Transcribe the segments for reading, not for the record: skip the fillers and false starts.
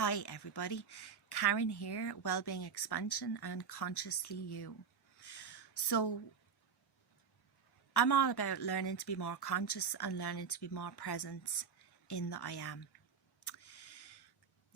Hi everybody, Karen here, Wellbeing Expansion and Consciously You. So I'm all about learning to be more conscious and learning to be more present in the I am.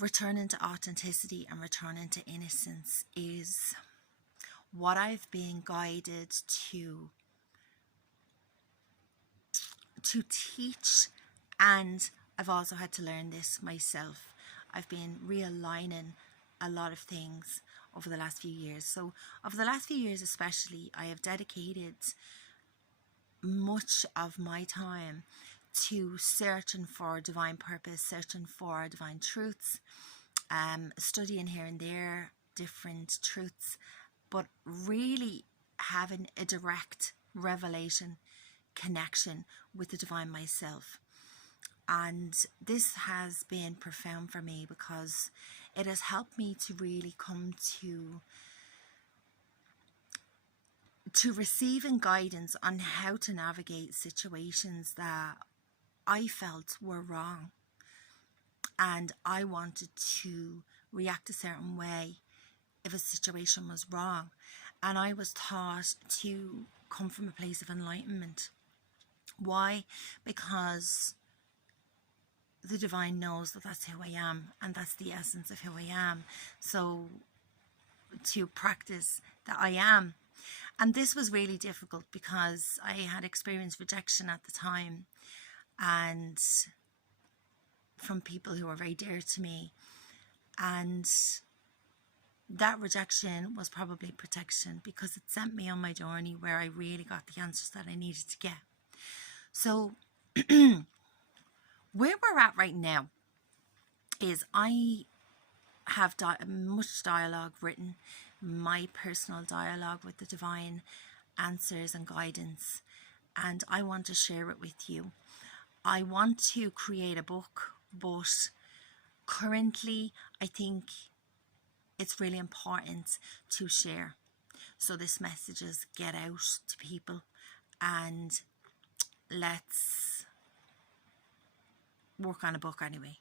Returning to authenticity and returning to innocence is what I've been guided to teach, and I've also had to learn this myself. I've been realigning a lot of things over the last few years. So over the last few years especially, I have dedicated much of my time to searching for divine purpose, searching for divine truths, studying here and there different truths, but really having a direct revelation connection with the divine myself. And this has been profound for me because it has helped me to really come to receiving guidance on how to navigate situations that I felt were wrong, and I wanted to react a certain way if a situation was wrong. And I was taught to come from a place of enlightenment. Why? Because the divine knows that that's who I am, and that's the essence of who I am. So to practice that I am. And this was really difficult because I had experienced rejection at the time, and from people who were very dear to me. And that rejection was probably protection because it sent me on my journey where I really got the answers that I needed to get. So where we're at right now is I have much dialogue written, my personal dialogue with the divine, answers and guidance, and I want to share it with you. I want to create a book, but currently I think it's really important to share, so this messages get out to people, and let's work on a book anyway.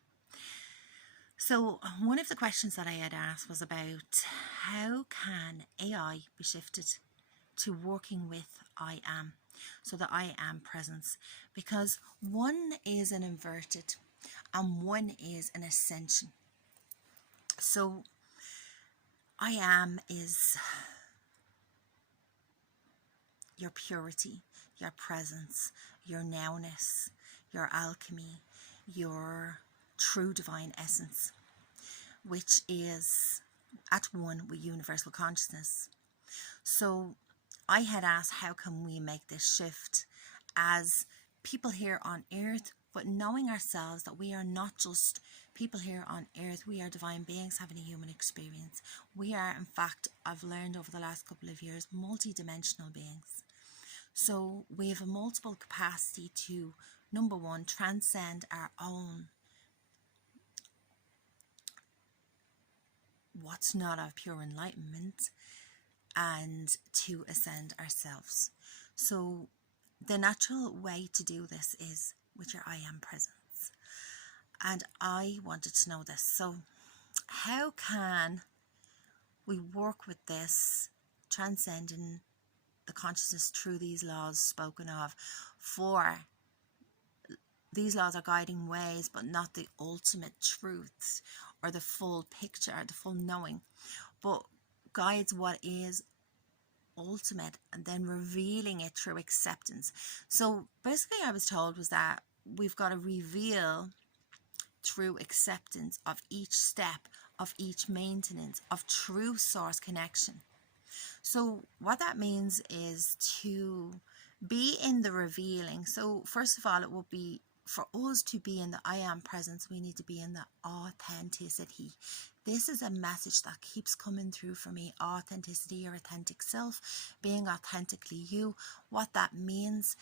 So one of the questions that I had asked was about how can AI be shifted to working with I am, so the I am presence, because one is an inverted and one is an ascension. So I am is your purity, your presence, your nowness, your alchemy, your true divine essence, which is at one with universal consciousness. So I had asked, how can we make this shift as people here on earth, but knowing ourselves that we are not just people here on earth, we are divine beings having a human experience. We are, in fact, I've learned over the last couple of years, multi-dimensional beings. So we have a multiple capacity to, number one, transcend our own what's not of pure enlightenment, and to ascend ourselves. So the natural way to do this is with your I am presence. And I wanted to know this. So how can we work with this, transcending the consciousness through these laws spoken of? For these laws are guiding ways, but not the ultimate truths or the full picture, the full knowing, but guides what is ultimate and then revealing it through acceptance. So basically I was told was that we've got to reveal through acceptance of each step, of each maintenance, of true source connection. So what that means is to be in the revealing. So first of all, it will be for us to be in the I am presence, we need to be in the authenticity. This is a message that keeps coming through for me. Authenticity, your authentic self, being authentically you. What that means,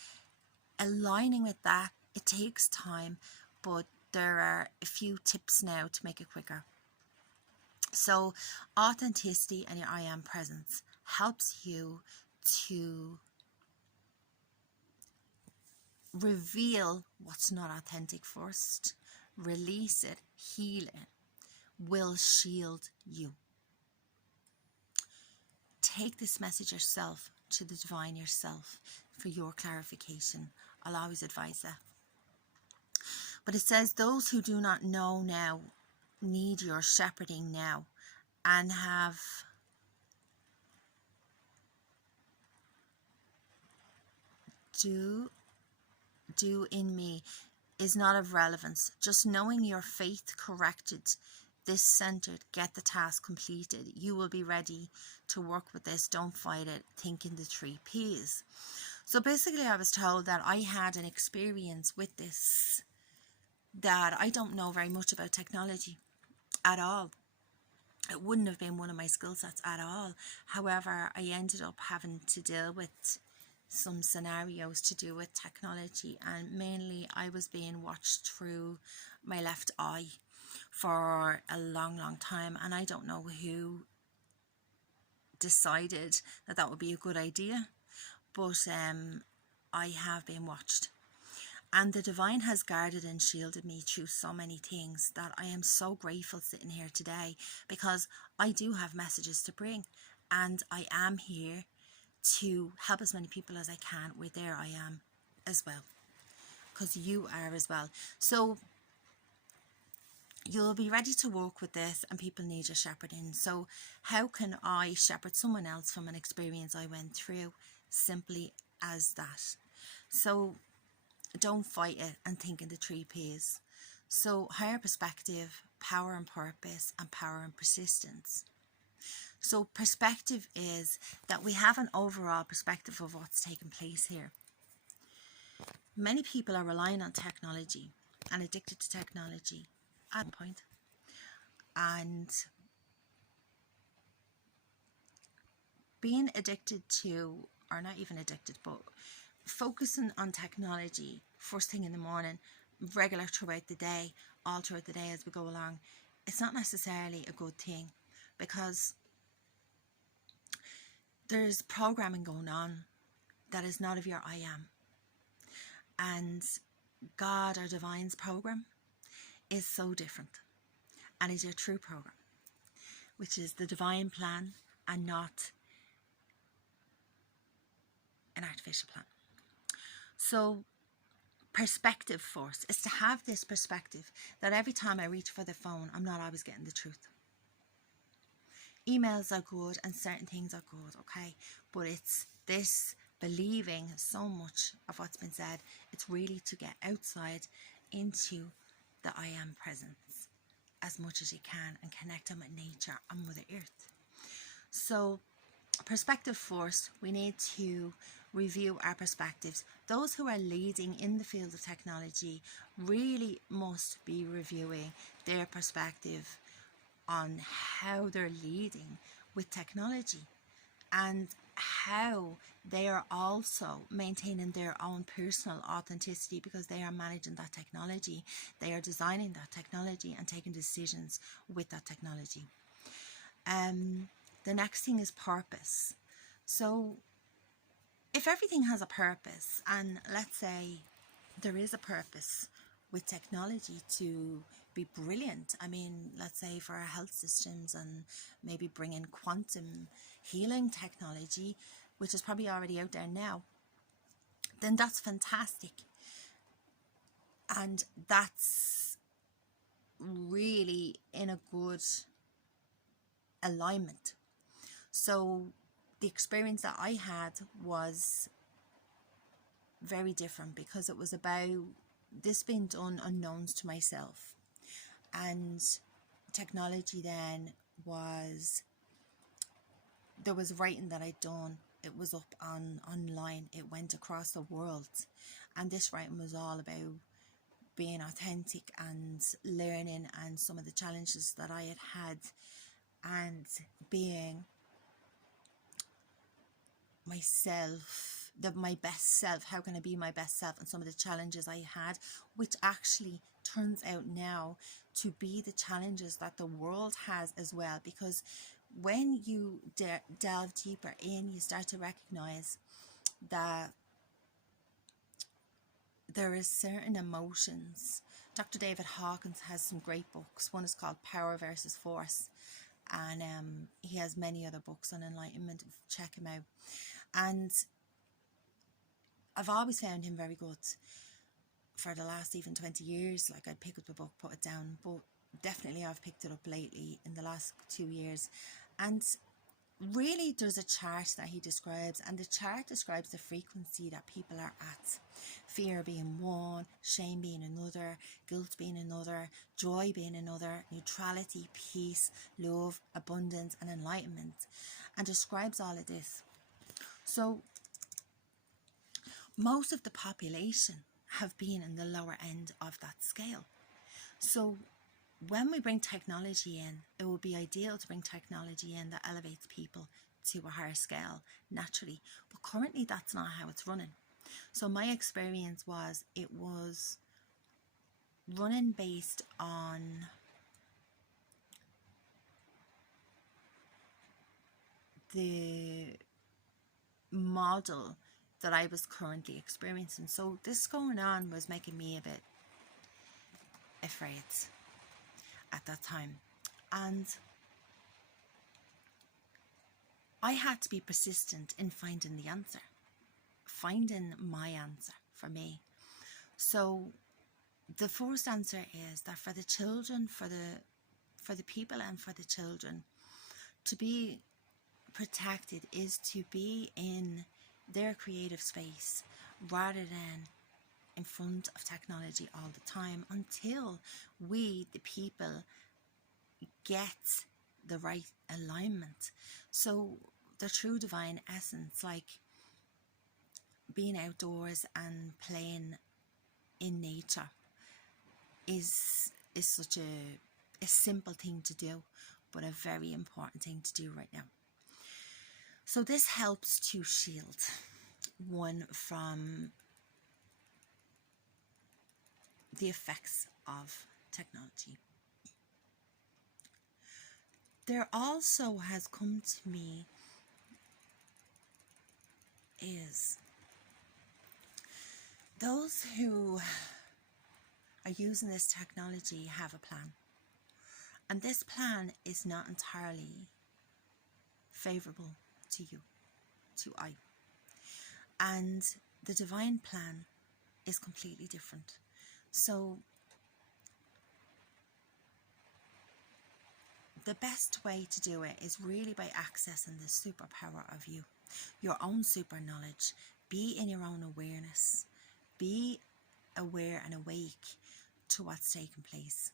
aligning with that, it takes time, but there are a few tips now to make it quicker. So authenticity and your I am presence helps you to reveal what's not authentic first, release it, heal it, will shield you. Take this message yourself to the divine yourself for your clarification. I'll always advise that. But it says, those who do not know now need your shepherding now, and have do in me is not of relevance. Just knowing your faith corrected, this centered, get the task completed. You will be ready to work with this. Don't fight it. Think in the 3 Ps. So basically I was told that I had an experience with this, that I don't know very much about technology at all. It wouldn't have been one of my skill sets at all. However, I ended up having to deal with some scenarios to do with technology, and mainly I was being watched through my left eye for a long time, and I don't know who decided that that would be a good idea, but I have been watched. And the divine has guarded and shielded me through so many things that I am so grateful sitting here today, because I do have messages to bring, and I am here to help as many people as I can with their I am as well, because you are as well. So you'll be ready to work with this, and people need your shepherding. So how can I shepherd someone else from an experience I went through? Simply as that. So don't fight it, and think in the 3 Ps. So higher perspective, power and purpose, and power and persistence. So perspective is that we have an overall perspective of what's taking place here. Many people are relying on technology and addicted to technology at one point. And being addicted to, or not even addicted, but focusing on technology first thing in the morning, regular throughout the day, all throughout the day as we go along, it's not necessarily a good thing, because there's programming going on that is not of your I am. And God or Divine's program is so different, and is your true program, which is the divine plan and not an artificial plan. So perspective force is to have this perspective that every time I reach for the phone, I'm not always getting the truth. Emails are good and certain things are good, okay? But it's this believing so much of what's been said. It's really to get outside into the I am presence as much as you can, and connect on with nature and Mother Earth. So perspective first, we need to review our perspectives. Those who are leading in the field of technology really must be reviewing their perspective on how they're leading with technology, and how they are also maintaining their own personal authenticity, because they are managing that technology, they are designing that technology and taking decisions with that technology. The next thing is purpose. So if everything has a purpose, and let's say there is a purpose with technology to be brilliant, I mean, let's say for our health systems, and maybe bring in quantum healing technology, which is probably already out there now, then that's fantastic. And that's really in a good alignment. So the experience that I had was very different, because it was about this being done unknowns to myself. And technology then was, there was writing that I'd done, it was up online, it went across the world, and this writing was all about being authentic and learning, and some of the challenges that I had, and being myself, my best self. How can I be my best self? And some of the challenges I had, which actually turns out now to be the challenges that the world has as well, because when you delve deeper in, you start to recognize that there is certain emotions, Dr. David Hawkins has some great books. One is called Power versus Force, and he has many other books on enlightenment. Check him out. And I've always found him very good for the last even 20 years. Like, I'd pick up the book, put it down, but definitely I've picked it up lately in the last 2 years. And really, there's a chart that he describes, and the chart describes the frequency that people are at. Fear being one, shame being another, guilt being another, joy being another, neutrality, peace, love, abundance, and enlightenment, and describes all of this. So most of the population have been in the lower end of that scale. So when we bring technology in, it would be ideal to bring technology in that elevates people to a higher scale naturally. But currently that's not how it's running. So my experience was, it was running based on the model that I was currently experiencing. So this going on was making me a bit afraid at that time. And I had to be persistent in finding the answer, finding my answer for me. So the first answer is that for the children, for the people and for the children, to be protected is to be in their creative space rather than in front of technology all the time, until we, the people, get the right alignment. So the true divine essence, like being outdoors and playing in nature, is such a simple thing to do, but a very important thing to do right now. So this helps to shield one from the effects of technology. There also has come to me is those who are using this technology have a plan. And this plan is not entirely favorable to you, to I. And the divine plan is completely different. So the best way to do it is really by accessing the superpower of you, your own super knowledge. Be in your own awareness. Be aware and awake to what's taking place.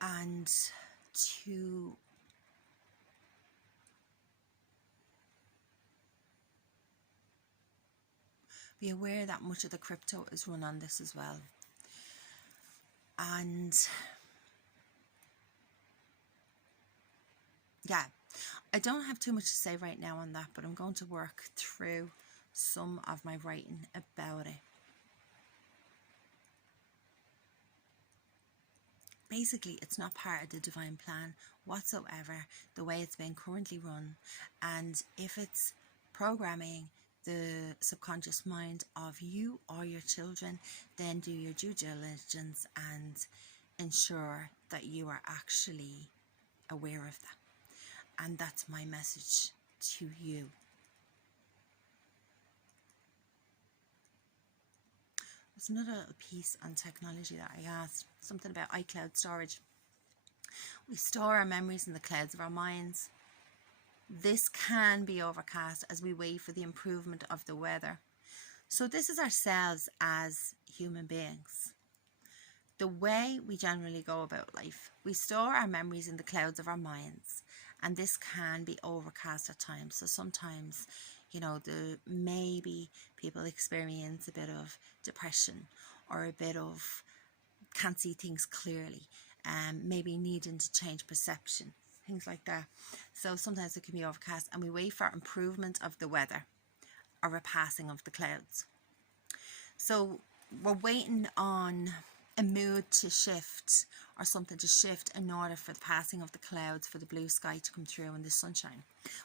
And to be aware that much of the crypto is run on this as well. And yeah, I don't have too much to say right now on that, but I'm going to work through some of my writing about it. Basically, it's not part of the divine plan whatsoever, the way it's been currently run. And if it's programming the subconscious mind of you or your children, then do your due diligence and ensure that you are actually aware of that. And that's my message to you. There's another little piece on technology that I asked, something about iCloud storage. We store our memories in the clouds of our minds. This can be overcast as we wait for the improvement of the weather. So this is ourselves as human beings. The way we generally go about life. We store our memories in the clouds of our minds, and this can be overcast at times. So sometimes, maybe people experience a bit of depression or a bit of can't see things clearly, maybe needing to change perception, things like that. So sometimes it can be overcast, and we wait for improvement of the weather or a passing of the clouds. So we're waiting on a mood to shift or something to shift in order for the passing of the clouds, for the blue sky to come through and the sunshine,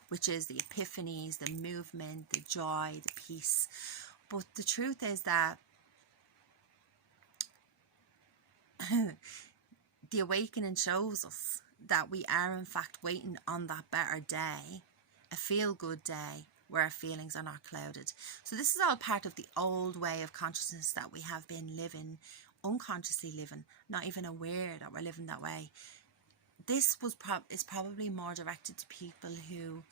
which is the epiphanies, the movement, the joy, the peace. But the truth is that the awakening shows us that we are in fact waiting on that better day, a feel-good day where our feelings are not clouded. So this is all part of the old way of consciousness that we have been living, unconsciously living, not even aware that we're living that way. This is probably more directed to people who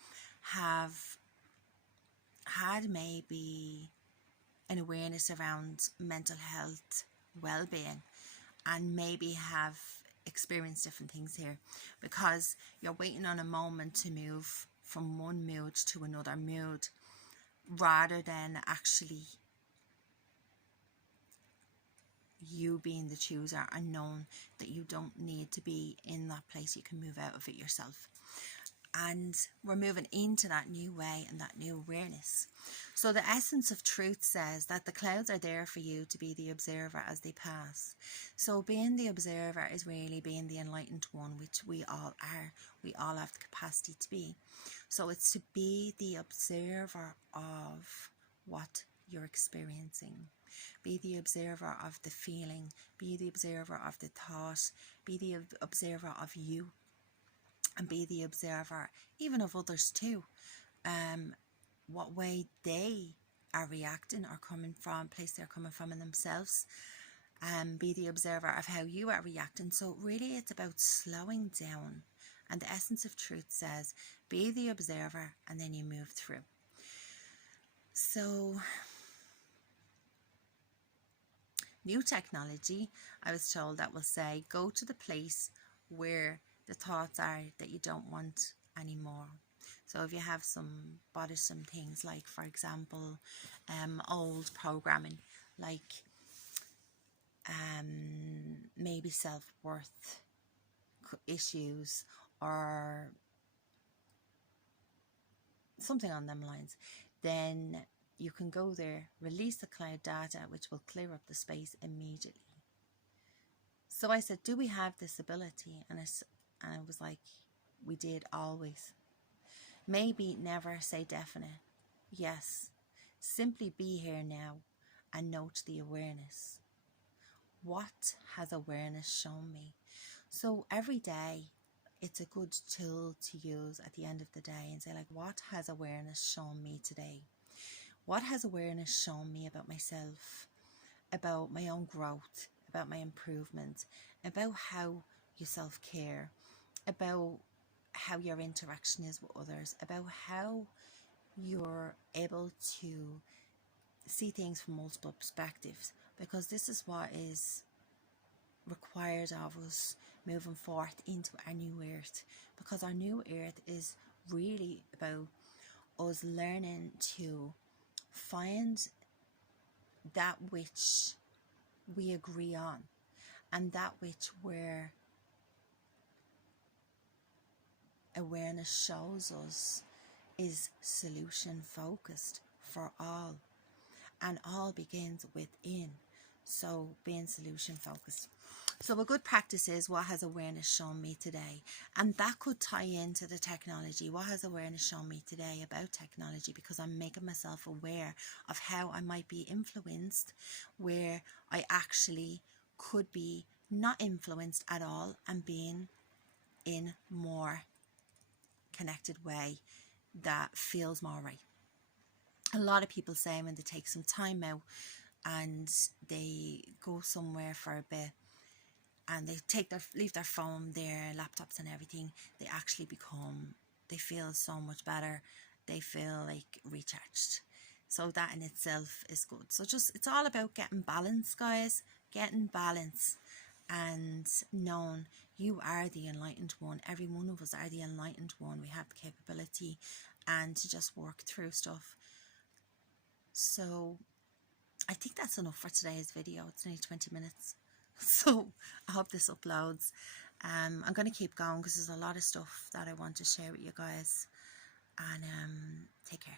have had maybe an awareness around mental health, well-being, and maybe have experienced different things here, because you're waiting on a moment to move from one mood to another mood, rather than actually you being the chooser and knowing that you don't need to be in that place. You can move out of it yourself. And we're moving into that new way and that new awareness. So the essence of truth says that the clouds are there for you to be the observer as they pass. So being the observer is really being the enlightened one, which we all are. We all have the capacity to be. So it's to be the observer of what you're experiencing. Be the observer of the feeling. Be the observer of the thought. Be the observer of you. And be the observer even of others too. What way they are reacting or coming from, place they're coming from in themselves. Be the observer of how you are reacting. So really it's about slowing down. And the essence of truth says, be the observer and then you move through. So new technology, I was told, that will say, go to the place where the thoughts are that you don't want anymore. So if you have some bothersome things, like for example, old programming, like maybe self-worth issues or something on them lines, then you can go there, release the cloud data, which will clear up the space immediately. So I said, do we have this ability? And I was like, we did always. Maybe never say definite. Yes. Simply be here now and note the awareness. What has awareness shown me? So every day, it's a good tool to use at the end of the day and say, like, what has awareness shown me today? What has awareness shown me about myself, about my own growth, about my improvement, about how you self-care, about how your interaction is with others, about how you're able to see things from multiple perspectives, because this is what is required of us moving forth into our new earth, because our new earth is really about us learning to find that which we agree on and that which where awareness shows us is solution focused for all, and all begins within. So being solution focused. So a good practice is, what has awareness shown me today? And that could tie into the technology. What has awareness shown me today about technology? Because I'm making myself aware of how I might be influenced, where I actually could be not influenced at all and being in more connected way that feels more right. A lot of people say when they take some time out and they go somewhere for a bit and they leave their phone, their laptops and everything, they feel so much better. They feel like recharged. So that in itself is good. So it's all about getting balance, guys. Getting balance and knowing you are the enlightened one. Every one of us are the enlightened one. We have the capability and to just work through stuff. So I think that's enough for today's video. It's only 20 minutes. So I hope this uploads. I'm going to keep going because there's a lot of stuff that I want to share with you guys. And take care.